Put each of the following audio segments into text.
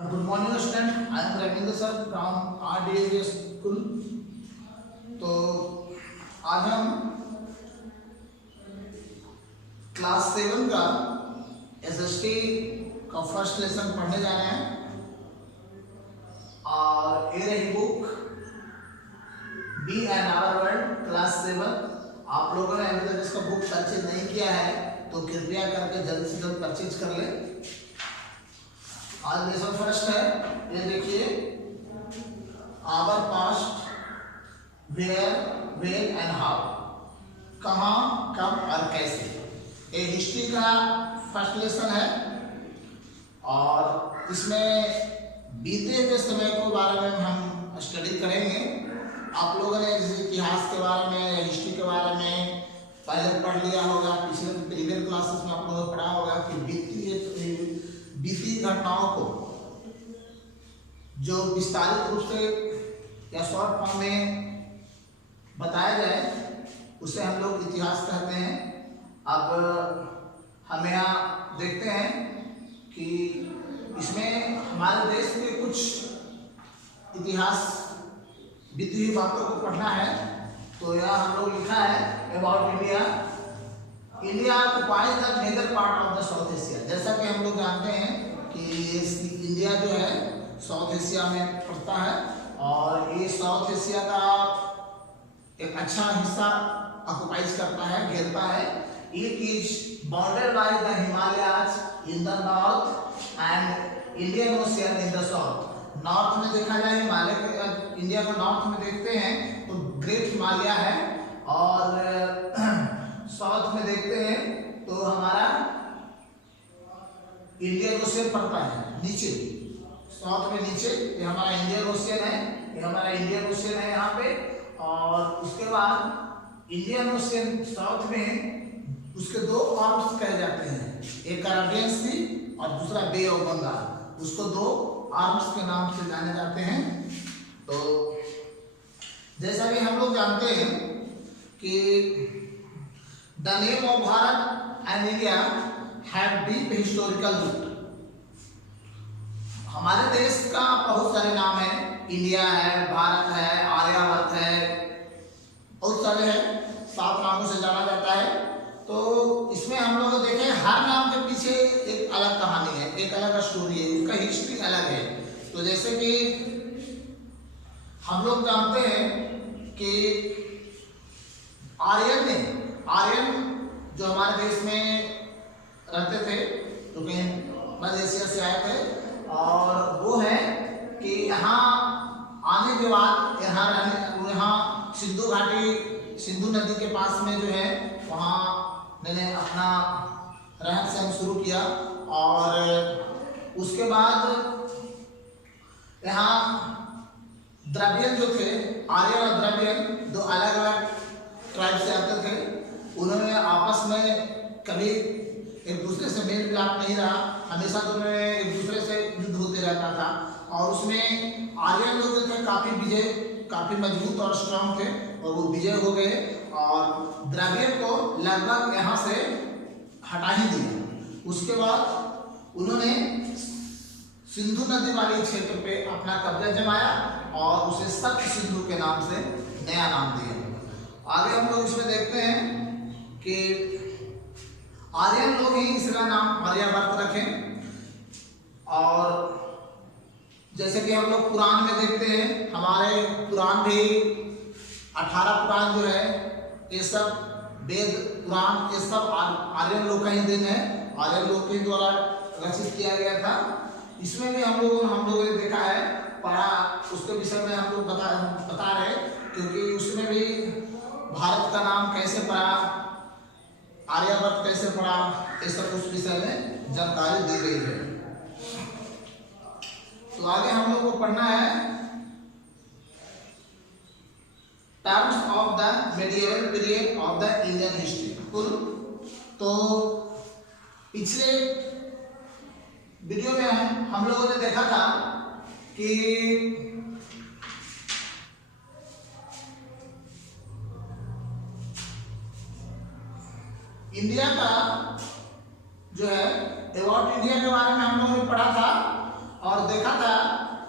Good morning student, I am Ravindra sir from RDA school. तो आज हम क्लास 7 का SST का फर्स्ट लेसन पढ़ने जा रहे हैं और ये रही book B and our world class 7। आप लोगों ने अभी तक इसका बुक परचेज नहीं किया है तो कृपया करके जल्द से जल्द परचेज कर ले। आज लेसन फर्स्ट है, ये देखिए, our past, where, when and how, कहाँ, कब और कैसे। ये हिस्ट्री का फर्स्ट लेसन है और इसमें बीते हुए समय के बारे में हम स्टडी करेंगे। आप लोगों ने इतिहास के बारे में, हिस्ट्री के बारे में पहले पढ़ लिया होगा, पिछले प्रीवियस क्लासेस में आप लोगों ने पढ़ा होगा कि बीती घटनाओं को जो विस्तारित रूप से या शॉर्ट फॉर्म में बताया जाए उसे हम लोग इतिहास कहते हैं। अब हम यहाँ देखते हैं कि इसमें हमारे देश के कुछ इतिहास बीती हुई बातों को पढ़ना है। तो यहाँ हम लोग लिखा है about India. India occupies the major part of the South Asia. जैसा कि हम लोग जानते हैं कि इंडिया जो है साउथ एशिया में पड़ता है और ये साउथ एशिया का एक अच्छा हिस्सा ऑक्युपाइज करता है, घेरता है। It is bounded by the Himalayas in the north and Indian ocean in the south. North में देखा जाए हिमालय, इंडिया को नॉर्थ में देखते हैं तो ग्रेट हिमालय है और साउथ में देखते हैं तो हमारा इंडियन ओशियन पड़ता है नीचे, साउथ में नीचे। ये हमारा इंडियन ओशियन है, ये हमारा इंडियन ओशियन है यहाँ पे। और उसके बाद इंडियन ओशियन साउथ में उसके दो आर्म्स कहे जाते हैं, एक अरेबियन सी और दूसरा बे ऑफ बंगाल। उसको दो आर्म्स के नाम से जाने जाते हैं। तो जैसा कि हम लोग जानते हैं कि The name of Bharat and India have deep historical root. हमारे देश का बहुत सारे नाम है, इंडिया है, भारत है, आर्यावर्त है, बहुत सारे हैं, 7 नामों से जाना जाता है। तो इसमें हम लोग देखें हर नाम के पीछे एक अलग कहानी है, एक अलग स्टोरी है, उसका हिस्ट्री अलग है। तो जैसे कि हम लोग जानते हैं कि आर्यन जो हमारे देश में रहते थे, जो कि मध्य एशिया से आए थे, और वो है कि यहाँ आने के बाद यहाँ सिंधु घाटी, सिंधु नदी के पास में जो है वहाँ मैंने अपना रहन सहन शुरू किया। और उसके बाद यहाँ द्रविड़ जो थे, आर्यन और द्रविड़ दो अलग अलग ट्राइब से आते थे। उन्होंने आपस में कभी एक दूसरे से मेल मिलाप नहीं रहा, हमेशा दोनों में एक दूसरे से युद्ध होते रहता था। और उसमें आर्यन लोग जो थे काफी मजबूत और स्ट्रांग थे और वो विजय हो गए और द्रविड़ को लगभग यहाँ से हटा ही दिया। उसके बाद उन्होंने सिंधु नदी वाले क्षेत्र पे अपना कब्जा जमाया और उसे सप्त सिंधु के नाम से नया नाम दिया। आगे हम लोग इसमें देखते हैं कि आर्यन लोग ही इसका नाम आर्यावर्त रखें। और जैसे कि हम लोग पुराण में देखते हैं, हमारे पुराण भी 18 पुराण जो है ये सब वेद पुराण, ये सब आर्यन लोग का ही दिन है, आर्यन लोग के द्वारा रचित किया गया था। इसमें भी हम लोगों ने देखा है, पढ़ा, उसके विषय में हम लोग बता रहे, क्योंकि उसमें भी भारत का नाम कैसे पड़ा, आर्यावर्त कैसे पड़ा, ये सब उस विषय में जानकारी दी गई है। तो आगे हम लोग को पढ़ना है terms of the medieval period of the Indian history. तो पिछले वीडियो में हम लोगों ने देखा था कि इंडिया का जो है अबाउट इंडिया के बारे में हम लोगों ने पढ़ा था और देखा था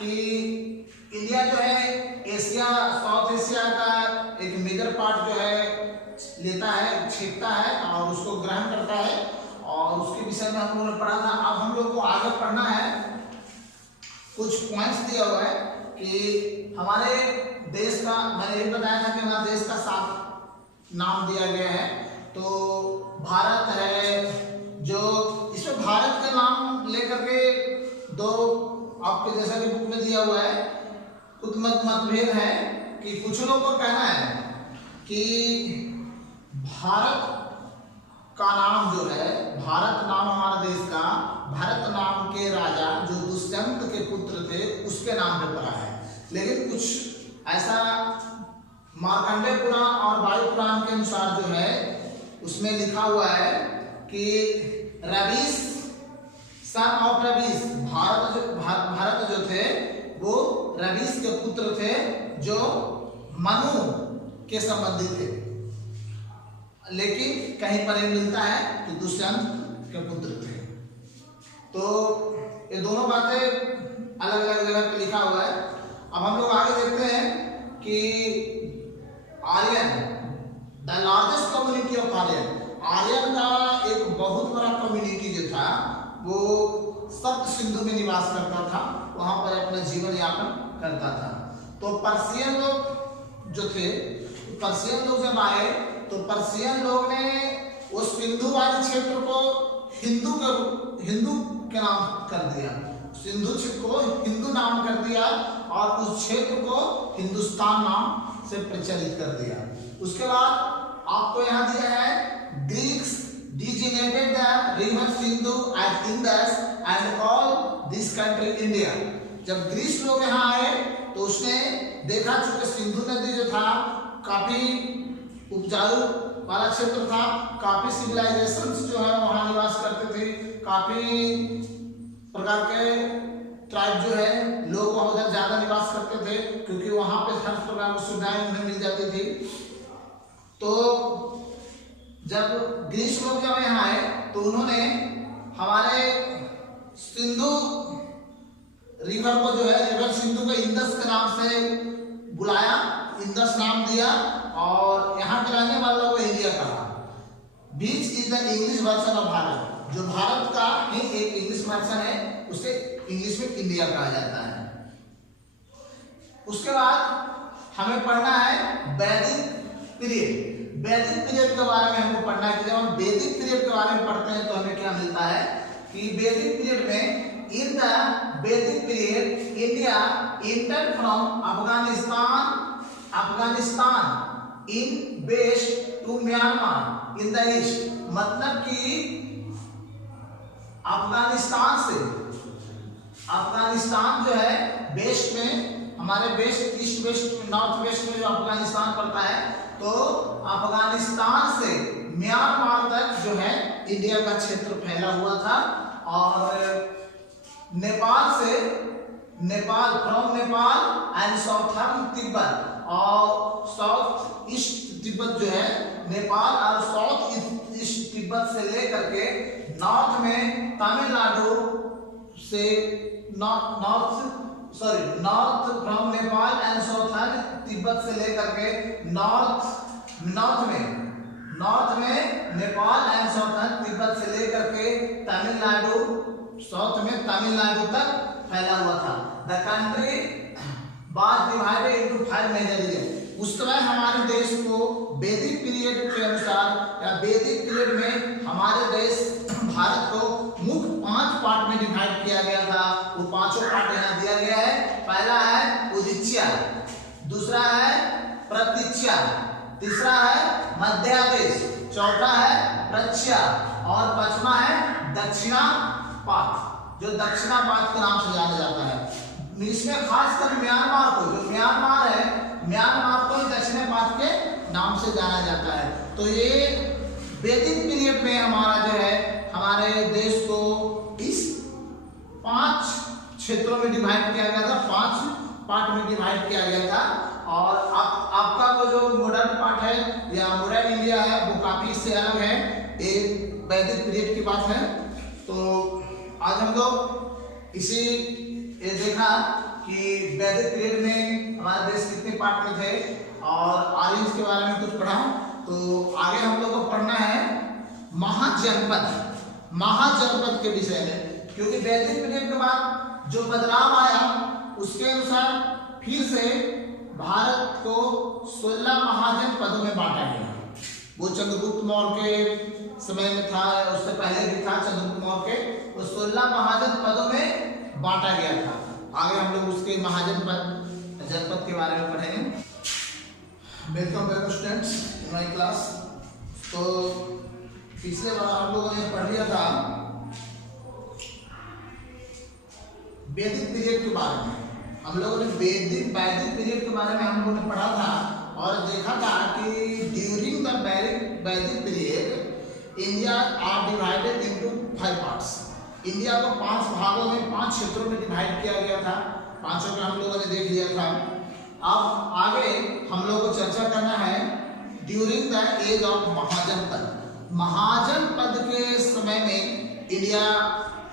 कि इंडिया जो है एशिया, साउथ एशिया का एक मेजर पार्ट जो है लेता है, छीनता है और उसको ग्रहण करता है, और उसके विषय में हम लोगों ने पढ़ा था। अब हम लोग को आगे पढ़ना है, कुछ पॉइंट्स दिया हुआ है कि हमारे देश का, मैंने ये बताया था कि हमारे देश का 7 नाम दिया गया है। तो भारत है, जो इसमें भारत के नाम लेकर के 2 आपके जैसा कि बुक में दिया हुआ है, कुछ मतभेद है कि कुछ लोगों को कहना है कि भारत का नाम जो है, भारत नाम हमारे देश का भरत नाम के राजा जो दुष्यंत के पुत्र थे उसके नाम पे पड़ा है। लेकिन कुछ ऐसा मार्कंडेय पुराण और वायु पुराण के अनुसार जो है उसमें लिखा हुआ है कि रवीश सन ऑफ रवीश, भारत जो थे वो रवीश के पुत्र थे जो मनु के संबंधित थे। लेकिन कहीं पर मिलता है कि दुष्यंत के पुत्र थे। तो ये दोनों बातें अलग अलग जगह पे लिखा हुआ है। अब हम लोग आगे देखते हैं कि Aryan, the largest community of Aryan, Aryan का एक बहुत बड़ा कम्युनिटी जो था वो सप्त सिंधु में निवास करता था, वहां पर अपना जीवन यापन करता था। तो पर्शियन लोग जो थे, पर्शियन लोग जब आए तो पर्शियन लोग ने उस सिंधु वाले क्षेत्र को हिंदू के नाम कर दिया, सिंधु क्षेत्र को हिंदू नाम कर दिया और उस क्षेत्र को हिंदुस्तान नाम से प्रचलित कर दिया। उसके बाद आपको यहाँ दिया है Greeks designated the river Sindhu as Indus and called this country India। जब ग्रीस लोग यहाँ आए तो उसने देखा चूंकि सिंधु नदी जो था काफी उपजाऊ वाला क्षेत्र था, काफी सिविलाइजेशंस जो है वहाँ निवास करते थे, काफी प्रकार के ट्राइब जो है लोग वहाँ उधर ज्यादा निवास करते थे क्योंकि वहाँ पे हर प्रकार की सुविधाएं उन्हें मिल जाती थी। तो जब ग्रीस लोग जब यहाँ आए तो उन्होंने हमारे सिंधु रिवर को जो है रिवर सिंधु को इंदस के नाम से बुलाया, इंदस नाम दिया और यहाँ के रहने वालों को इंडिया कहा। Which is the English version of Bharat, जो भारत का ही एक इंग्लिश वर्जन है उसे इंग्लिश में इंडिया कहा जाता है। उसके बाद हमें पढ़ना है वैदिक पीरियड। वैदिक पीरियड के बारे में हमको पढ़ना है कि जब हम वैदिक पीरियड के बारे में पढ़ते हैं तो हमें क्या मिलता है कि वैदिक पीरियड में in the Vedic period India entered from Afghanistan in west to Myanmar in the east. मतलब कि अफगानिस्तान जो है वेस्ट में, हमारे west east west north west में जो अफगानिस्तान पड़ता है, तो अफगानिस्तान से म्यांमार तक जो है इंडिया का क्षेत्र फैला हुआ था। और नेपाल से, Nepal from Nepal and southern Tibet, और साउथ ईस्ट तिब्बत जो है नेपाल और साउथ ईस्ट तिब्बत से लेकर के नॉर्थ में तमिलनाडु से north from Nepal and southern Tibet से लेकर के नॉर्थ में नेपाल एंड साउथर्न तिब्बत से लेकर के तमिलनाडु, साउथ में तमिलनाडु तक फैला हुआ था। The country was divided into 5 major region. उस समय हमारे देश को वैदिक पीरियड के अनुसार या वैदिक पीरियड में हमारे देश भारत को मुख्य 5 पार्ट में डिवाइड किया गया था। वो पांचों पार्ट यहाँ दिया गया है। पहला है उदीच्या, दूसरा है प्रतीच्या, तीसरा है मध्यादेश, चौथा है प्रच्छा और पांचवा है दक्षिणापात, जो दक्षिणापात के नाम से जाना जाता है। इसमें खासकर म्यांमार को, जो म्यांमार है, म्यांमार को दक्षिणापात के नाम से जाना जाता है। तो ये वैदिक पीरियड में हमारा जो है हमारे देश को इस 5 क्षेत्रों में डिवाइड किया गया था, 5 पार्ट में डिवाइड किया गया था। और आपका वो जो मॉडर्न पार्ट है या मॉडर्न इंडिया है वो काफी इससे अलग है, एक वैदिक पीरियड की बात है। तो आज हम लोग इसी ये देखा कि वैदिक पीरियड में हमारे देश कितने पार्ट में थे और आर्यंस के बारे में कुछ पढ़ा। तो आगे हम लोग को पढ़ना है महाजनपद के विषय में, क्योंकि वैदिक पीरियड के बाद जो बदलाव आया उसके अनुसार फिर से भारत को 16 महाजनपदों में बांटा गया। वो चंद्रगुप्त मौर्य के समय में था, उससे पहले भी था चंद्रगुप्त मौर्य के, वो 16 महाजनपदों में बांटा गया था। आगे हम लोग उसके जनपद के बारे में पढ़ेंगे। Welcome students in my class. तो पिछले बार हम लोगों ने पढ़ लिया था वैदिक पीरियड के बारे में। हम लोगों ने वैदिक पीरियड के बारे में हम लोगों ने पढ़ा था और देखा था कि during the Vedic period India are divided into 5 parts. India को 5 भागों में 5 क्षेत्रों में डिवाइड किया गया था। पांचों का हम लोगों ने देख लिया था। अब आगे हम लोग को चर्चा करना है ड्यूरिंग द एज ऑफ महाजनपद के समय में इंडिया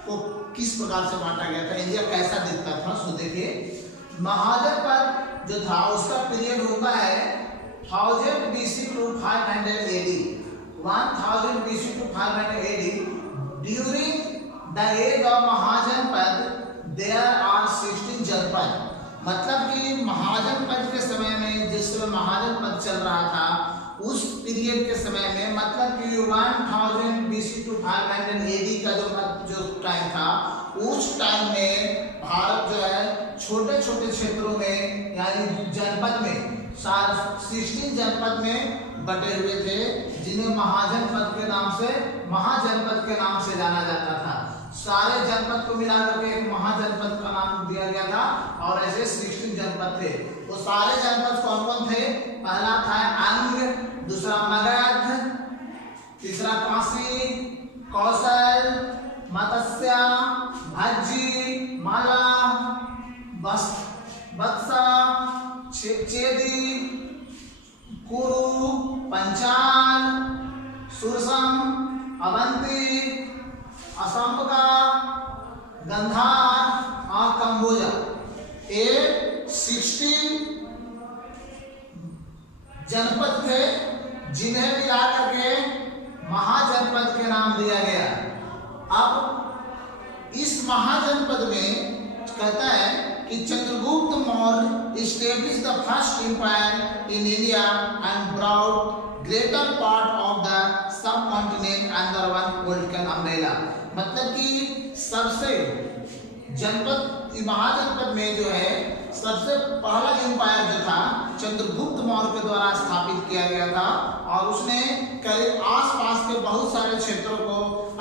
को किस प्रकार से बांटा गया था, इंडिया कैसा दिखता था। सो देखिए, महाजनपद जो था उसका पीरियड होता है 1000 BC to 500 AD। 1000 BC to 500 AD। During the age of Mahajanapada there are 16 janapada. मतलब कि महाजनपद के समय में, जिस समय महाजनपद चल रहा था उस पीरियड के समय में, मतलब कि 1000 BC to 500 AD का जो टाइम था, उस टाइम में भारत जो है छोटे छोटे क्षेत्रों में यानी जनपद में 16 जनपद में बटे हुए थे, जिन्हें महाजनपद के नाम से जाना जाता था। सारे जनपद को मिलाकर के एक महाजनपद का नाम दिया गया था और ऐसे 16 जनपद थे। वो सारे जनपद कौन कौन थे? पहला था अंग, दूसरा मगध, तीसरा काशी, कौशल, मत्स्य, भज्जी, माला, बत्सा, चेदी, कुरु, पंचाल, सुरसम, अवंती, असंपका, गंधार और कंबोजा। ये 16 जनपद थे जिन्हें मिला करके महाजनपद के नाम दिया गया। अब इस महाजनपद में कहता है कि Chandragupta Maurya established the first empire in India and brought greater part of the subcontinent under one political umbrella। मतलब कि सबसे महाजनपद में जो है सबसे पहला एम्पायर जो था चंद्रगुप्त मौर्य के द्वारा स्थापित किया गया था और उसने करीब आसपास के बहुत सारे क्षेत्रों को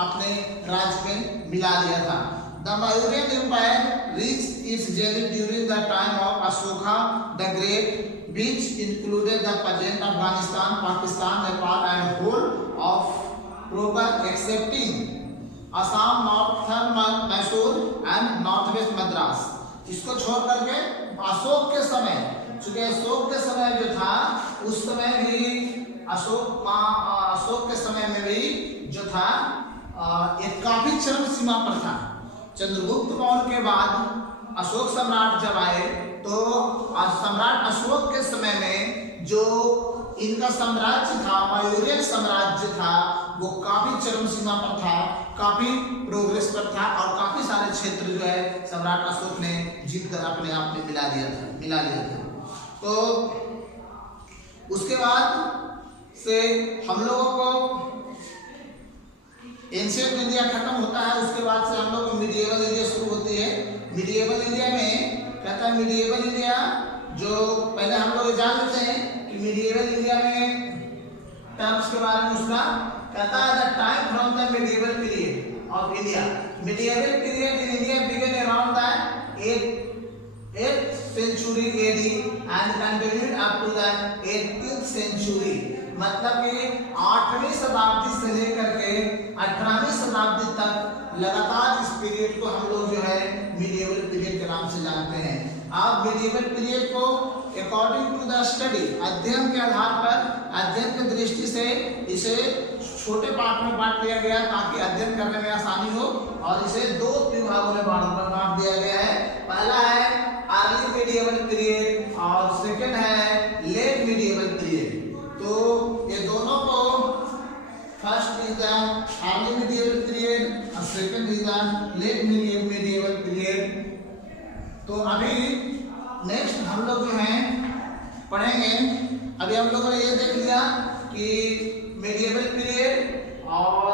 अपने राज्य में मिला दिया था। The Mauryan Empire reached its zenith during the time of Ashoka the Great, which included the present Afghanistan, Pakistan, Nepal, and whole of proper excepting Assam, northern Mysore, and northwest Madras। इसको छोड़ करके अशोक के समय, चूंकि अशोक के समय जो था उस समय भी अशोक के समय में भी जो था एक काफी चरम सीमा पर था। चंद्रगुप्त मौर्य के बाद अशोक सम्राट जब आए तो सम्राट अशोक के समय में जो इनका साम्राज्य था, मौर्य साम्राज्य था, वो काफी चरम सीमा पर था, काफी प्रोग्रेस पर था और काफी सारे क्षेत्र जो है सम्राट अशोक ने जीत कर अपने आप में मिला लिया था। तो उसके बाद से हम लोगों को एंशिएंट इंडिया खत्म होता है, उसके बाद से हम लोग मिडिएवल इंडिया शुरू होती है। मिडिएवल इंडिया में कहता है, मिडिएवल इंडिया जो पहले हम लोग जान लेते हैं कि मिडिएवल इंडिया में टर्म्स के बारे में उसका कहता है the time from the medieval period of India. Medieval period in India began around the 8th century AD and continued up to the 18th century। मतलब कि 8वीं शताब्दी से लेकर के 18वीं शताब्दी तक लगातार इस पीरियड को हम लोग जो है मिडिएवल पीरियड के नाम से जानते हैं। आप मिडिएवल पीरियड को अकॉर्डिंग टू द स्टडी, अध्ययन के आधार पर, अध्ययन की दृष्टि से इसे छोटे पार्ट में बांट दिया गया ताकि अध्ययन करने में आसानी हो, और इसे 2 विभागों में बांट दिया गया है। पहला है अर्ली मिडिएवल पीरियड और सेकंड है लेट मिडिएवल पीरियड। तो ये दोनों को, first is the early medieval period और second is the late medieval period. तो अभी नेक्स्ट हम लोग जो है पढ़ेंगे, अभी हम लोगों ने ये देख लिया कि मिडिएवल पीरियड और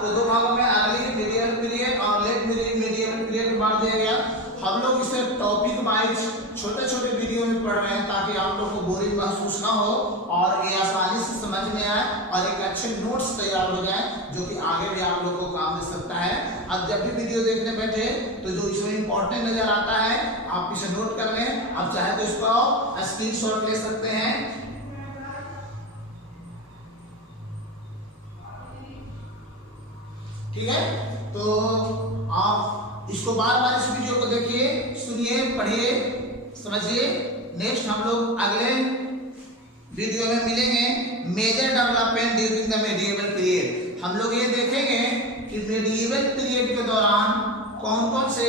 को 2 भागों में अर्ली मिडिएवल पीरियड और लेट मिडिएवल पीरियड बांट दिया गया। हम लोग इसे टॉपिक वाइज छोटे छोटे वीडियो में पढ़ रहे हैं ताकि आप लोग को बोरिंग महसूस ना हो और ये आसानी से समझ में आए और एक अच्छे नोट्स तैयार हो जाए जो कि आगे भी आप लोग को काम दे सकता है। अब जब भी वीडियो देखने बैठे तो जो इसमें इंपॉर्टेंट नजर आता है आप इसे नोट कर लें। आप चाहे तो इसको स्क्रीनशॉट ले सकते हैं। ठीक है, तो आप इसको बार बार इस वीडियो को देखिए, सुनिए, पढ़िए, समझिए। नेक्स्ट हम लोग अगले वीडियो में मिलेंगे major development during the medieval period. हम लोग ये देखेंगे कि मिडिएवल पीरियड के दौरान कौन कौन से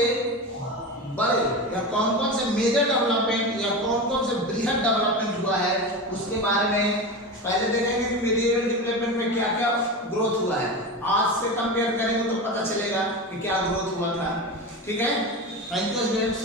बड़े या कौन कौन से मेजर डेवलपमेंट या कौन कौन से बृहद डेवलपमेंट हुआ है उसके बारे में पहले देखेंगे कि मिडिएवल डेवलपमेंट में क्या क्या ग्रोथ हुआ है। आज से कंपेयर करेंगे तो पता चलेगा कि क्या ग्रोथ हुआ था। ठीक है, थैंक यू स्टूडेंट्स।